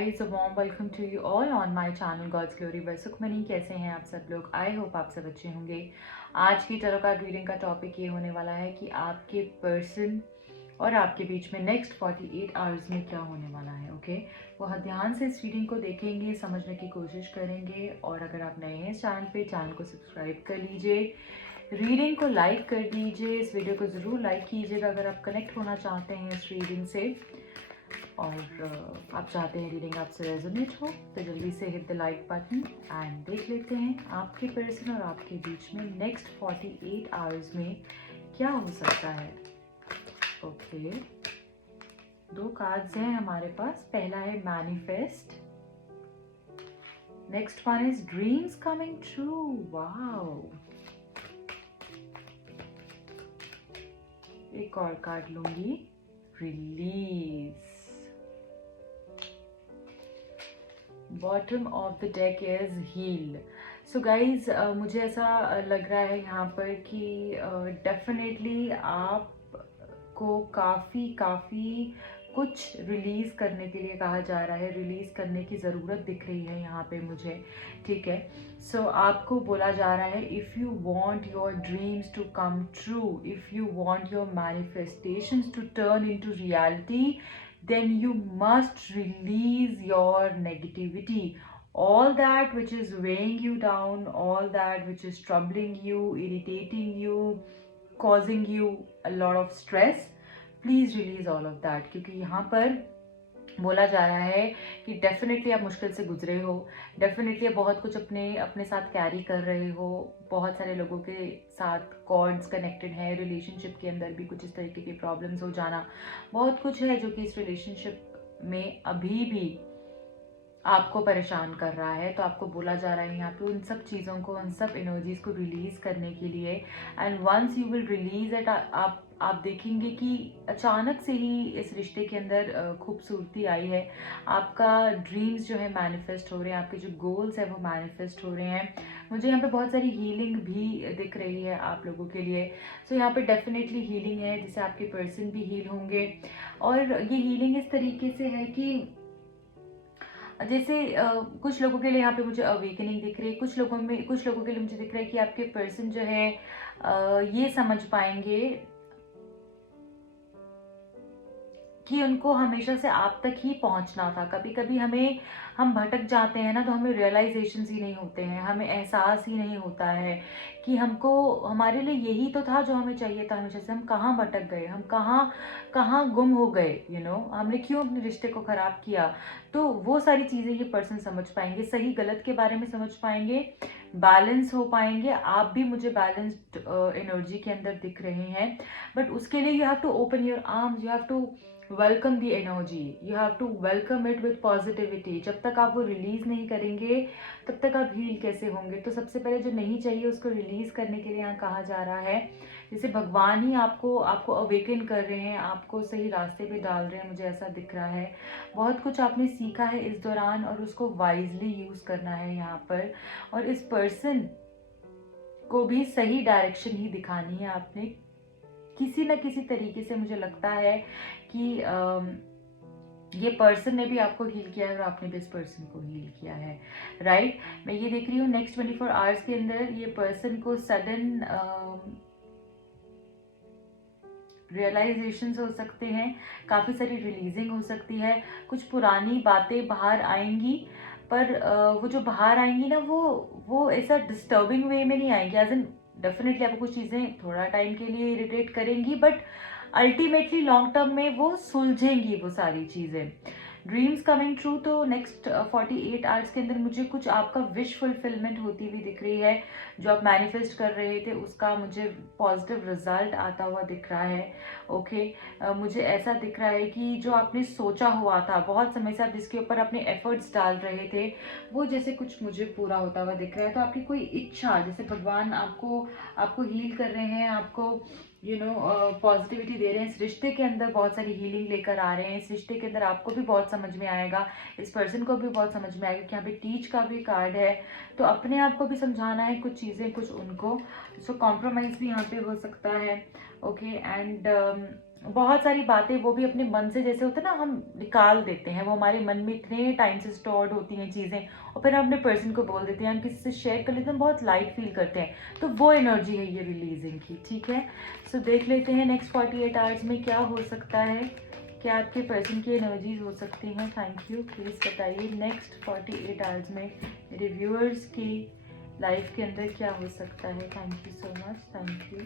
guys, a warm welcome to you all on my channel God's Glory by Sukhmani. कैसे हैं आप सब लोग? आई होप आप सब अच्छे होंगे। आज की टैरो कार्ड रीडिंग का टॉपिक ये होने वाला है कि आपके पर्सन और आपके बीच में नेक्स्ट 48 आवर्स में क्या होने वाला है। ओके, बहुत ध्यान से इस रीडिंग को देखेंगे, समझने की कोशिश करेंगे। और अगर आप नए हैं इस चैनल पे, चैनल को सब्सक्राइब कर लीजिए, रीडिंग को लाइक कर दीजिए, इस वीडियो को ज़रूर लाइक कीजिएगा अगर आप कनेक्ट होना चाहते हैं इस रीडिंग से और आप चाहते हैं रीडिंग आपसे रेजोनेट हो तो जल्दी से hit the like button and देख लेते हैं आपके पर्सन और आपके बीच में नेक्स्ट 48 आवर्स में क्या हो सकता है। ओके, दो कार्ड्स हैं हमारे पास। पहला है manifest, next one is dreams coming true. Wow, एक और कार्ड लूंगी, release. Bottom of the deck is heal. So guys, मुझे ऐसा लग रहा है यहाँ पर कि डेफिनेटली आपको काफ़ी कुछ रिलीज़ करने के लिए कहा जा रहा है, रिलीज़ करने की ज़रूरत दिख रही है यहाँ पे मुझे। ठीक है, सो आपको बोला जा रहा है if you want your dreams to come true, if you want your manifestations to turn into reality, then you must release your negativity, all that which is weighing you down, all that which is troubling you, irritating you, causing you a lot of stress. Please release all of that, क्योंकि यहाँ पर बोला जा रहा है कि definitely आप मुश्किल से गुजरे हो, डेफिनेटली आप बहुत कुछ अपने साथ कैरी कर रहे हो, बहुत सारे लोगों के साथ कॉर्ड्स कनेक्टेड हैं, रिलेशनशिप के अंदर भी कुछ इस तरीके की प्रॉब्लम्स हो जाना, बहुत कुछ है जो कि इस रिलेशनशिप में अभी भी आपको परेशान कर रहा है। तो आपको बोला जा रहा है यहाँ पे उन सब चीज़ों को, उन सब एनर्जीज को रिलीज करने के लिए। And once you will release it, आप देखेंगे कि अचानक से ही इस रिश्ते के अंदर खूबसूरती आई है। आपका ड्रीम्स जो है मैनिफेस्ट हो रहे हैं, आपके जो गोल्स है वो मैनिफेस्ट हो रहे हैं। मुझे यहाँ पे बहुत सारी हीलिंग भी दिख रही है आप लोगों के लिए। सो यहाँ पे डेफिनेटली हीलिंग है, जिससे आपके पर्सन भी हील होंगे। और ये हीलिंग इस तरीके से है कि जैसे कुछ लोगों के लिए यहाँ पे मुझे अवेकनिंग दिख रही है, कुछ लोगों के लिए मुझे दिख रहा है कि आपके पर्सन जो है ये समझ पाएंगे कि उनको हमेशा से आप तक ही पहुंचना था। कभी कभी हम भटक जाते हैं ना, तो हमें रियलाइजेशन ही नहीं होते हैं, हमें एहसास ही नहीं होता है कि हमारे लिए यही तो था जो हमें चाहिए था हमेशा से। हम कहाँ भटक गए, हम कहाँ गुम हो गए, हमने क्यों अपने रिश्ते को खराब किया। तो वो सारी चीज़ें ये पर्सन समझ पाएंगे, सही गलत के बारे में समझ पाएंगे, बैलेंस हो पाएंगे। आप भी मुझे बैलेंस्ड एनर्जी के अंदर दिख रहे हैं, बट उसके लिए you have to open your arms, you have to welcome the energy, you have to welcome it with positivity. जब तक आप वो रिलीज नहीं करेंगे तब तक आप हील कैसे होंगे। तो सबसे पहले जो नहीं चाहिए उसको रिलीज करने के लिए यहाँ कहा जा रहा है, जैसे भगवान ही आपको अवेकन कर रहे हैं, आपको सही रास्ते पे डाल रहे हैं, मुझे ऐसा दिख रहा है। बहुत कुछ आपने सीखा है इस दौरान और उसको वाइजली यूज करना है यहाँ पर। और इस पर्सन को भी सही डायरेक्शन ही दिखानी है आपने, किसी न किसी तरीके से। मुझे लगता है कि ये पर्सन ने भी आपको हील किया है और आपने भी इस पर्सन को हील किया है, राइट। मैं ये देख रही हूँ नेक्स्ट 24 आवर्स के अंदर ये पर्सन को सडन रियलाइजेशंस हो सकते हैं, काफ़ी सारी रिलीजिंग हो सकती है, कुछ पुरानी बातें बाहर आएंगी, पर वो जो बाहर आएंगी ना वो ऐसा डिस्टर्बिंग वे में नहीं आएंगी। एज इन डेफिनेटली आपको कुछ चीज़ें थोड़ा टाइम के लिए इरिटेट करेंगी, बट अल्टीमेटली लॉन्ग टर्म में वो सुलझेंगी वो सारी चीज़ें। ड्रीम्स कमिंग ट्रू, तो नेक्स्ट 48 आवर्स के अंदर मुझे कुछ आपका विश फुलफिलमेंट होती हुई दिख रही है। जो आप मैनिफेस्ट कर रहे थे उसका मुझे पॉजिटिव रिजल्ट आता हुआ दिख रहा है। ओके, मुझे ऐसा दिख रहा है कि जो आपने सोचा हुआ था बहुत समय से, आप जिसके ऊपर अपने एफर्ट्स डाल रहे थे, वो जैसे कुछ मुझे पूरा होता हुआ दिख रहा है। तो आपकी कोई इच्छा, जैसे भगवान आपको हील कर रहे हैं, आपको पॉजिटिविटी दे रहे हैं, इस रिश्ते के अंदर बहुत सारी हीलिंग लेकर आ रहे हैं। इस रिश्ते के अंदर आपको भी बहुत समझ में आएगा, इस पर्सन को भी बहुत समझ में आएगा कि यहाँ पे टीच का भी कार्ड है। तो अपने आप को भी समझाना है कुछ चीज़ें, कुछ उनको, सो कॉम्प्रोमाइज़ भी यहाँ पे हो सकता है। ओके, एंड बहुत सारी बातें वो भी अपने मन से, जैसे होता है ना, हम निकाल देते हैं, वो हमारे मन में इतने टाइम से स्टोर्ड होती हैं चीज़ें, और फिर हम अपने पर्सन को बोल देते हैं, हम किसी से शेयर कर लेते हैं, बहुत लाइट फील करते हैं। तो वो एनर्जी है ये रिलीजिंग की, ठीक है। सो देख लेते हैं नेक्स्ट 48 आवर्स में क्या हो सकता है, क्या आपके पर्सन की एनर्जीज हो सकती हैं। थैंक यू, प्लीज़ बताइए नेक्स्ट 48 आवर्स में मेरे व्यूअर्स की लाइफ के अंदर क्या हो सकता है। Thank you so much, thank you,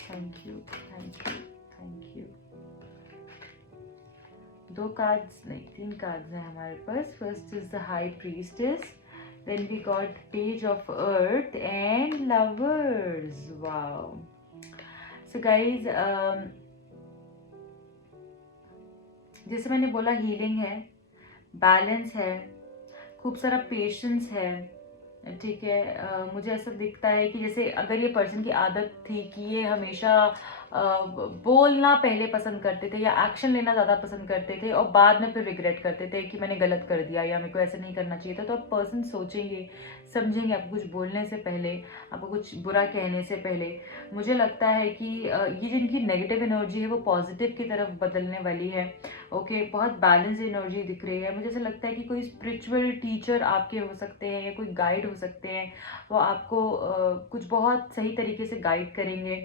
thank you, thank you, thank you. 2 cards नहीं, 3 कार्ड्स हैं हमारे पास। First is the high priestess, then we got page of earth and lovers. Wow. So guys, जैसे मैंने बोला, हीलिंग है, balance है, खूब सारा पेशेंस है, ठीक है। मुझे ऐसा दिखता है कि जैसे अगर ये पर्सन की आदत थी कि ये हमेशा बोलना पहले पसंद करते थे या एक्शन लेना ज़्यादा पसंद करते थे और बाद में फिर रिग्रेट करते थे कि मैंने गलत कर दिया या मेरे को ऐसे नहीं करना चाहिए था, तो अब पर्सन सोचेंगे समझेंगे आपको कुछ बोलने से पहले, आपको कुछ बुरा कहने से पहले। मुझे लगता है कि ये जिनकी नेगेटिव एनर्जी है वो पॉजिटिव की तरफ बदलने वाली है। ओके, बहुत बैलेंस एनर्जी दिख रही है। मुझे ऐसा लगता है कि कोई स्पिरिचुअल टीचर आपके हो सकते हैं या कोई गाइड हो सकते हैं, वो आपको कुछ बहुत सही तरीके से गाइड करेंगे,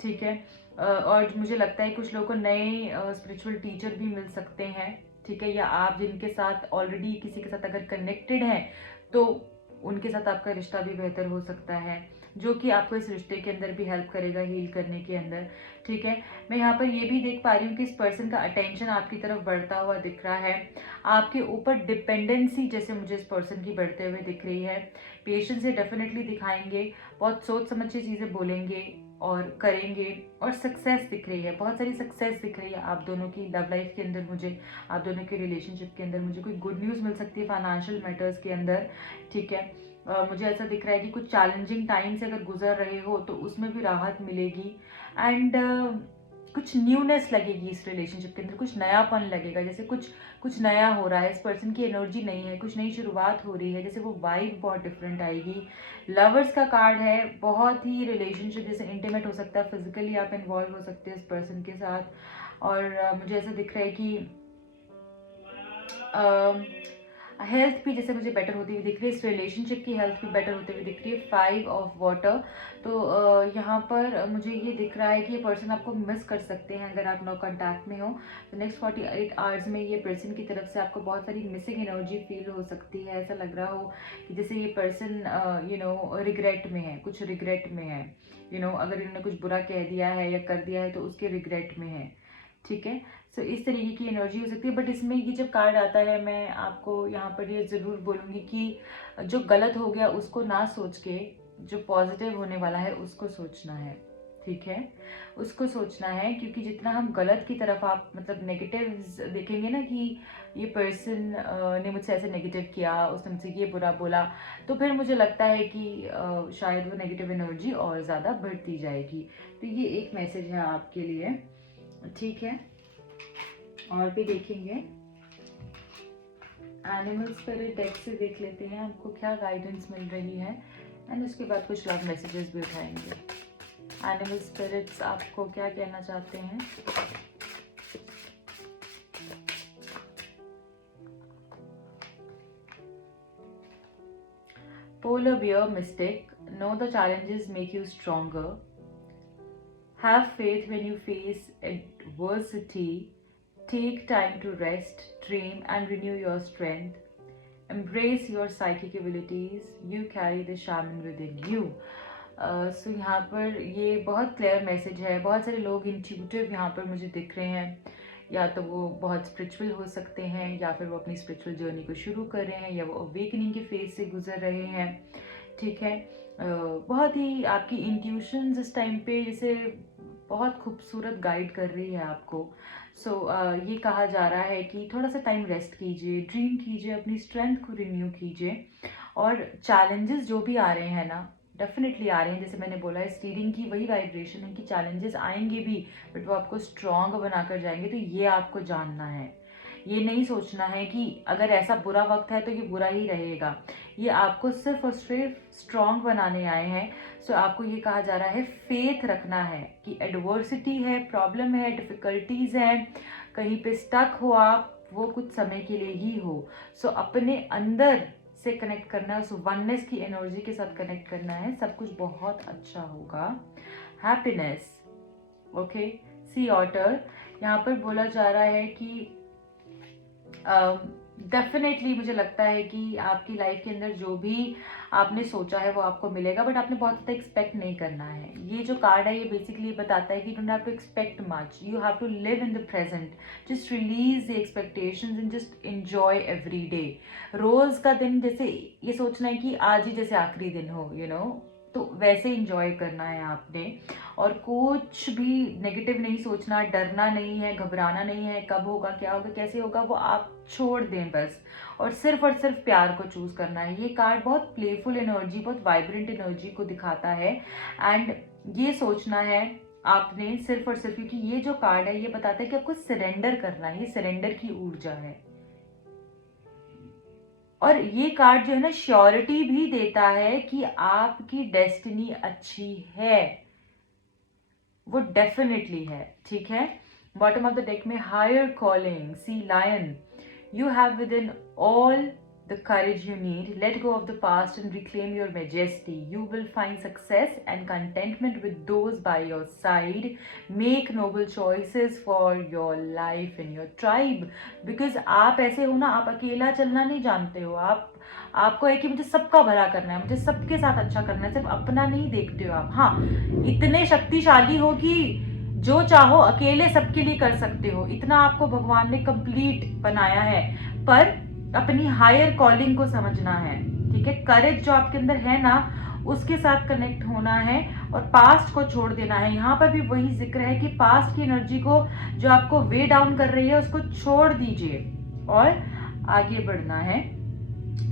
ठीक है। और मुझे लगता है कुछ लोगों को नए स्पिरिचुअल टीचर भी मिल सकते हैं, ठीक है, या आप जिनके साथ ऑलरेडी किसी के साथ अगर कनेक्टेड हैं तो उनके साथ आपका रिश्ता भी बेहतर हो सकता है, जो कि आपको इस रिश्ते के अंदर भी हेल्प करेगा हील करने के अंदर, ठीक है। मैं यहाँ पर ये भी देख पा रही हूँ कि इस पर्सन का अटेंशन आपकी तरफ बढ़ता हुआ दिख रहा है, आपके ऊपर डिपेंडेंसी जैसे मुझे इस पर्सन की बढ़ते हुए दिख रही है। पेशेंस से डेफिनेटली दिखाएंगे, बहुत सोच समझ के चीज़ें बोलेंगे और करेंगे, और सक्सेस दिख रही है, बहुत सारी सक्सेस दिख रही है आप दोनों की लव लाइफ के अंदर। मुझे आप दोनों के रिलेशनशिप के अंदर मुझे कोई गुड न्यूज़ मिल सकती है फाइनेंशियल मैटर्स के अंदर, ठीक है। मुझे ऐसा दिख रहा है कि कुछ चैलेंजिंग टाइम से अगर गुजर रहे हो तो उसमें भी राहत मिलेगी, एंड कुछ न्यूनेस लगेगी इस रिलेशनशिप के अंदर, कुछ नयापन लगेगा, जैसे कुछ कुछ नया हो रहा है। इस पर्सन की एनर्जी नहीं है, कुछ नई शुरुआत हो रही है, जैसे वो वाइब बहुत डिफरेंट आएगी। लवर्स का कार्ड है, बहुत ही रिलेशनशिप जैसे इंटीमेट हो सकता है, फिजिकली आप इन्वॉल्व हो सकते हैं इस पर्सन के साथ। और मुझे ऐसा दिख रहा है कि हेल्थ भी जैसे मुझे बेटर होती हुई दिख रही है, इस रिलेशनशिप की हेल्थ भी बेटर होती हुई दिख रही है। 5 ऑफ वाटर, तो यहाँ पर मुझे ये दिख रहा है कि ये पर्सन आपको मिस कर सकते हैं अगर आप नो कांटेक्ट में हो। तो नेक्स्ट 48 आवर्स में ये पर्सन की तरफ से आपको बहुत सारी मिसिंग एनर्जी फील हो सकती है। ऐसा लग रहा हो कि जैसे ये पर्सन रिग्रेट में है, कुछ रिग्रेट में है, अगर इन्होंने कुछ बुरा कह दिया है या कर दिया है तो उसके रिग्रेट में है, ठीक है। सो इस तरीके की एनर्जी हो सकती है। बट इसमें ये जब कार्ड आता है, मैं आपको यहाँ पर ये ज़रूर बोलूँगी कि जो गलत हो गया उसको ना सोच के जो पॉजिटिव होने वाला है उसको सोचना है, ठीक है, उसको सोचना है। क्योंकि जितना हम गलत की तरफ आप मतलब नेगेटिव देखेंगे ना कि ये पर्सन ने मुझसे ऐसे नेगेटिव किया, उसने मुझसे ये बुरा बोला, तो फिर मुझे लगता है कि शायद वो नेगेटिव एनर्जी और ज़्यादा बढ़ती जाएगी। तो ये एक मैसेज है आपके लिए, ठीक है। और भी देखेंगे, एनिमल स्पिरिट डेक से देख लेते हैं आपको क्या गाइडेंस मिल रही है, एंड उसके बाद कुछ लव मैसेजेस भी उठाएंगे। एनिमल स्पिरिट्स आपको क्या कहना चाहते हैं। Polar bear mistake, know the challenges make you stronger. Have faith when you face adversity. Take time to rest, dream, and renew your strength. Embrace your psychic abilities. You carry the shaman within you. सो यहाँ पर ये बहुत clear message है। बहुत सारे लोग intuitive यहाँ पर मुझे दिख रहे हैं, या तो वो बहुत स्पिरिचुअल हो सकते हैं, या फिर वो अपनी स्पिरिचुअल जर्नी को शुरू कर रहे हैं, या वो अवेकनिंग के फेज से गुजर रहे हैं, ठीक है। बहुत ही आपकी इंट्यूशंस इस टाइम पे जैसे बहुत खूबसूरत गाइड कर रही है आपको। सो ये कहा जा रहा है कि थोड़ा सा टाइम रेस्ट कीजिए, ड्रीम कीजिए, अपनी स्ट्रेंथ को रिन्यू कीजिए, और चैलेंजेस जो भी आ रहे हैं ना, डेफिनेटली आ रहे हैं। जैसे मैंने बोला, इस रीडिंग की वही वाइब्रेशन है कि चैलेंजेस आएंगे भी, बट वो आपको स्ट्रॉन्ग बनाकर जाएंगे। तो ये आपको जानना है, ये नहीं सोचना है कि अगर ऐसा बुरा वक्त है तो ये बुरा ही रहेगा। ये आपको सिर्फ और सिर्फ स्ट्रॉन्ग बनाने आए हैं। सो आपको ये कहा जा रहा है फेथ रखना है कि एडवर्सिटी है, प्रॉब्लम है, डिफ़िकल्टीज़ हैं, कहीं पे स्टक हो आप, वो कुछ समय के लिए ही हो। सो अपने अंदर से कनेक्ट करना है, उस वननेस की एनर्जी के साथ कनेक्ट करना है, सब कुछ बहुत अच्छा होगा। Happiness, okay. सी ऑटर, यहाँ पर बोला जा रहा है कि डेफिनेटली मुझे लगता है कि आपकी लाइफ के अंदर जो भी आपने सोचा है वो आपको मिलेगा, बट आपने बहुत ज़्यादा एक्सपेक्ट नहीं करना है। ये जो कार्ड है ये बेसिकली बताता है कि don't have to expect much, you have to live in the present, just release the expectations and just enjoy every day. रोज़ का दिन जैसे ये सोचना है कि आज ही जैसे आखिरी दिन हो, तो वैसे इंजॉय करना है आपने। और कुछ भी नेगेटिव नहीं सोचना, डरना नहीं है, घबराना नहीं है, कब होगा, क्या होगा, कैसे होगा, वो आप छोड़ दें बस। और सिर्फ प्यार को चूज करना है। ये कार्ड बहुत प्लेफुल एनर्जी, बहुत वाइब्रेंट एनर्जी को दिखाता है। एंड ये सोचना है आपने सिर्फ और सिर्फ, क्योंकि ये जो कार्ड है ये बताता है कि आपको सरेंडर करना है, ये सरेंडर की ऊर्जा है। और ये कार्ड जो है ना श्योरिटी भी देता है कि आपकी डेस्टिनी अच्छी है, वो डेफिनेटली है, ठीक है। बॉटम ऑफ द डेक में higher calling, sea lion, you have within all the courage you need. Let go of the past and reclaim your majesty. You will find success and contentment with those by your side. Make noble choices for your life and your tribe. Because आप ऐसे हो ना, आप अकेला चलना नहीं जानते हो। आपको है कि मुझे सबका भला करना है, मुझे सबके साथ अच्छा करना है, सिर्फ अपना नहीं देखते हो आप। हाँ, इतने शक्तिशाली हो कि जो चाहो अकेले सबके लिए कर सकते हो, इतना आपको भगवान ने कंप्लीट बनाया है। पर अपनी हायर कॉलिंग को समझना है, ठीक है। करेज जो आपके अंदर है ना, उसके साथ कनेक्ट होना है और पास्ट को छोड़ देना है। यहाँ पर भी वही जिक्र है कि पास्ट की एनर्जी को जो आपको वे डाउन कर रही है उसको छोड़ दीजिए और आगे बढ़ना है,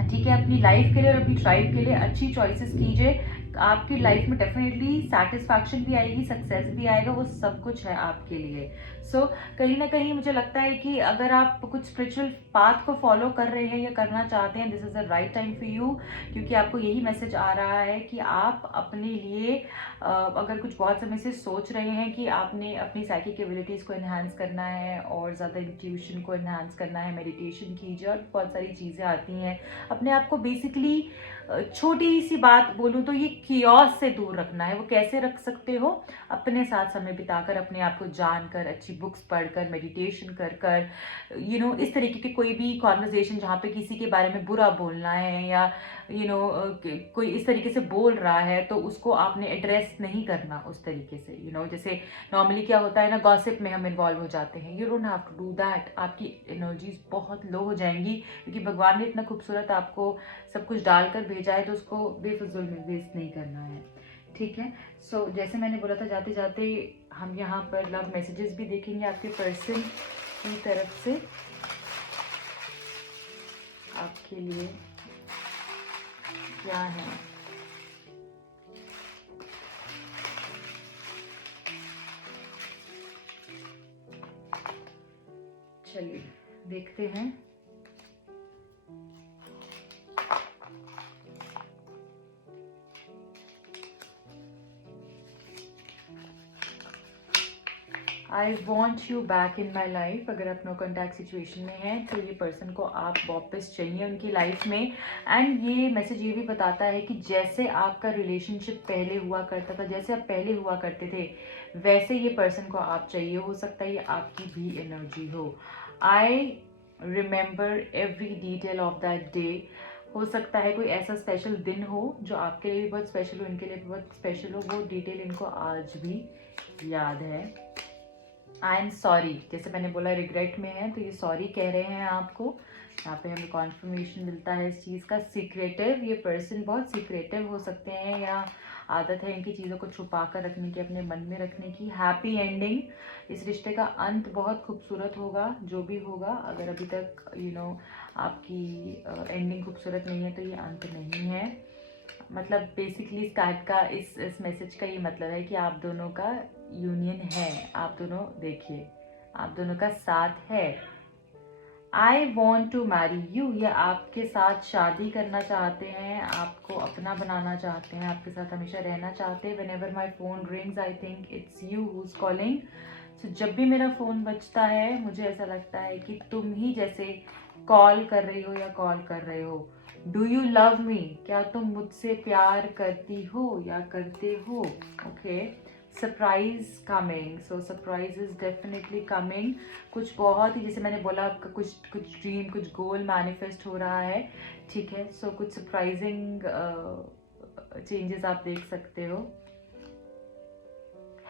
ठीक है। अपनी लाइफ के लिए और अपनी ट्राइब के लिए अच्छी चॉइसेस कीजिए। आपकी लाइफ में डेफिनेटली सेटिस्फैक्शन भी आएगी, सक्सेस भी आएगा, वो सब कुछ है आपके लिए। सो कहीं ना कहीं मुझे लगता है कि अगर आप कुछ स्पिरिचुअल पाथ को फॉलो कर रहे हैं या करना चाहते हैं, this is the right time for you, क्योंकि आपको यही मैसेज आ रहा है कि आप अपने लिए अगर कुछ बहुत समय से सोच रहे हैं कि आपने अपनी साइकिक एबिलिटीज़ को एनहांस करना है और ज़्यादा इंट्यूशन को एनहांस करना है, मेडिटेशन कीजिए और बहुत सारी चीज़ें आती हैं। अपने आप को बेसिकली छोटी सी बात बोलूँ तो ये कियोस से दूर रखना है। वो कैसे रख सकते हो? अपने साथ समय बिताकर, अपने आप को जानकर, अच्छी बुक्स पढ़कर, मेडिटेशन कर कर, इस तरीके के कोई भी कॉन्वर्जेशन जहाँ पे किसी के बारे में बुरा बोलना है या कोई इस तरीके से बोल रहा है तो उसको आपने एड्रेस नहीं करना उस तरीके से। जैसे नॉर्मली क्या होता है ना, गॉसिप में हम इन्वॉल्व हो जाते हैं। You don't have to do that. आपकी एनर्जीज बहुत लो हो जाएंगी, क्योंकि भगवान ने इतना खूबसूरत आपको सब कुछ डालकर भेजा है तो उसको बेफजूल में वेस्ट नहीं करना है, ठीक है। सो जैसे मैंने बोला था, जाते जाते हम यहाँ पर लव मैसेजेस भी देखेंगे आपके पर्सन की तरफ से आपके लिए क्या है। चलिए देखते हैं। I want you back in my life. अगर आप नो कॉन्टैक्ट सिचुएशन में हैं तो ये पर्सन को आप वापस चाहिए उनकी लाइफ में। एंड ये मैसेज ये भी बताता है कि जैसे आपका रिलेशनशिप पहले हुआ करता था, जैसे आप पहले हुआ करते थे, वैसे ये पर्सन को आप चाहिए। हो सकता है ये आपकी भी एनर्जी हो। I remember every detail of that day. हो सकता है कोई ऐसा स्पेशल दिन हो जो आपके लिए भी बहुत स्पेशल हो, इनके लिए भी बहुत स्पेशल हो, वो डिटेल इनको आज भी याद है। आई एम सॉरी, जैसे मैंने बोला रिग्रेट में है तो ये सॉरी कह रहे हैं आपको। यहाँ पे हमें कॉन्फर्मेशन मिलता है इस चीज़ का। सीक्रेटिव, ये पर्सन बहुत सीक्रेटिव हो सकते हैं या आदत है इनकी चीज़ों को छुपा कर रखने की, अपने मन में रखने की। हैप्पी एंडिंग, इस रिश्ते का अंत बहुत खूबसूरत होगा जो भी होगा। अगर अभी तक आपकी एंडिंग खूबसूरत नहीं है तो ये अंत नहीं है। मतलब बेसिकली इस कार्ड का, इस मैसेज का ये मतलब है कि आप दोनों का यूनियन है। आप दोनों देखिए, आप दोनों का साथ है। I want to marry you, ये आपके साथ शादी करना चाहते हैं, आपको अपना बनाना चाहते हैं, आपके साथ हमेशा रहना चाहते हैं। Whenever my phone rings I think it's you who's calling. So जब भी मेरा फ़ोन बजता है मुझे ऐसा लगता है कि तुम ही जैसे कॉल कर रही हो या कॉल कर रहे हो। डू यू लव मी, क्या तुम मुझसे प्यार करती हो या करते हो। Okay, surprise coming, so surprise is definitely coming. कुछ बहुत ही, जैसे मैंने बोला, आपका कुछ ड्रीम, कुछ गोल मैनिफेस्ट हो रहा है, ठीक है। सो कुछ सरप्राइजिंग चेंजेस आप देख सकते हो।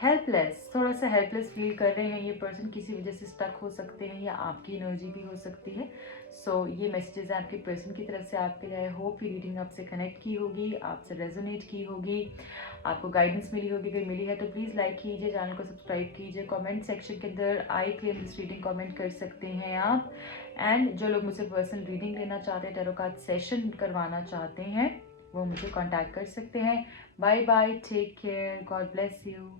हेल्पलेस, थोड़ा सा हेल्पलेस फील कर रहे हैं ये पर्सन, किसी वजह से स्टक हो सकते हैं या आपकी एनर्जी भी हो सकती है। सो ये मैसेजेस हैं आपके पर्सन की तरफ से आपके लिए। आई होप ये रीडिंग आपसे कनेक्ट की होगी, आपसे रेजोनेट की होगी, आपको गाइडेंस मिली होगी। अगर मिली है तो प्लीज़ लाइक कीजिए, चैनल को सब्सक्राइब कीजिए। कमेंट सेक्शन के अंदर I claim this reading comment कर सकते हैं आप। एंड जो लोग मुझसे पर्सनल रीडिंग लेना चाहते हैं, टैरो कार्ड सेशन करवाना चाहते हैं, वो मुझे कॉन्टैक्ट कर सकते हैं। Bye bye, take care, God bless you.